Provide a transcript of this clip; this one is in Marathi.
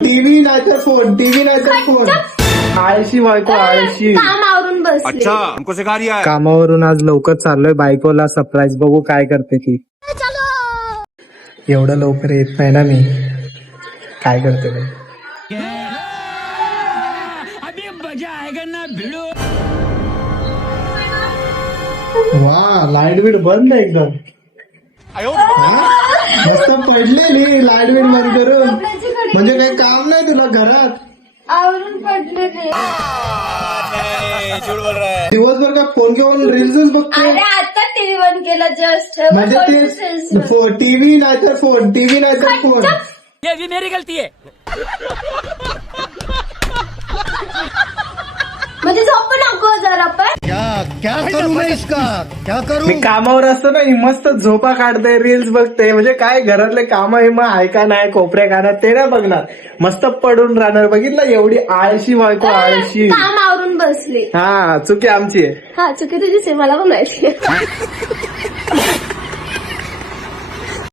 टीव्ही नाही तर फोन, टीव्ही नाही तर फोन. आळशी बायको, आळशी. कामावरून बसले. अच्छा हमको सिखा रिया है. कामावरून आज लवकर चाललोय बायकोला सरप्राईज बघू काय करते ती. एवढं लवकर येत नाही ना मी, काय करते मी. वा लाईट बीट बंद आहे एकदम. मस्त पडलेली लाईट बीट बंद करून. म्हणजे काही काम नाही तुला घरात. आवरून पडलेले. दिवसभर काय फोन घेऊन रील्सच बघते. अरे आता टीव्ही बंद केला जस्ट. म्हणजे ते टीव्ही नाही तर फोन, टीव्ही नाही तर फोन. ये भी मेरी गलती है. म्हणजे झोप नको जरा पण. क्या करूं मैं इसका, क्या करूं. मी कामावर असतो ना, मस्त झोपा काढते, रील्स बघते. म्हणजे काय घरातले काम आहे का नाही, कोपऱ्या कानात ते नाही बघणार, मस्त पडून राहणार. बघितलं एवढी आळशी बायको, आळशी. कामावरून बसले. हा चुकी आमची आहे. हा चुकी तुझीच आहे, मला पण माहिती आहे.